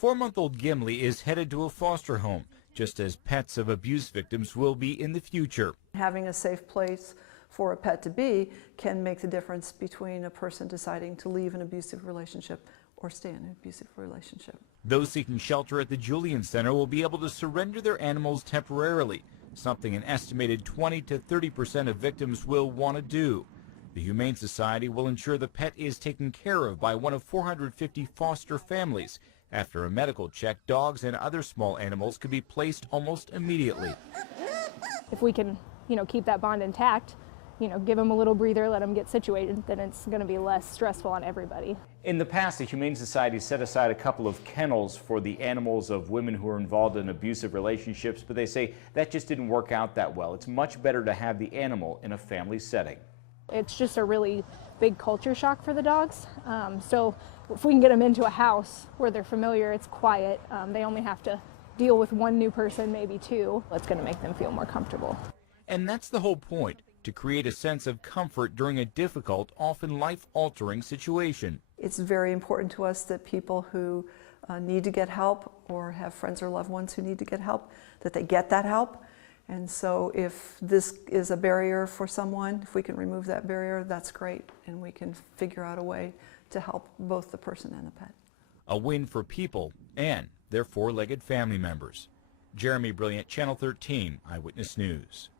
4-month-old Gimli is headed to a foster home, just as pets of abuse victims will be in the future. Having a safe place for a pet to be can make the difference between a person deciding to leave an abusive relationship or stay in an abusive relationship. Those seeking shelter at the Julian Center will be able to surrender their animals temporarily, something an estimated 20 to 30% of victims will want to do. The Humane Society will ensure the pet is taken care of by one of 450 foster families. After a medical check, dogs and other small animals could be placed almost immediately. If we can, keep that bond intact, give them a little breather, let them get situated, then it's going to be less stressful on everybody. In the past, the Humane Society set aside a couple of kennels for the animals of women who are involved in abusive relationships, but they say that just didn't work out that well. It's much better to have the animal in a family setting. It's just a really big culture shock for the dogs. So if we can get them into a house where they're familiar, it's quiet, they only have to deal with one new person, maybe two, it's going to make them feel more comfortable. And that's the whole point, to create a sense of comfort during a difficult, often life-altering situation. It's very important to us that people who need to get help or have friends or loved ones who need to get help, that they get that help. And so if this is a barrier for someone, if we can remove that barrier, that's great. And we can figure out a way to help both the person and the pet. A win for people and their four-legged family members. Jeremy Brilliant, Channel 13 Eyewitness News.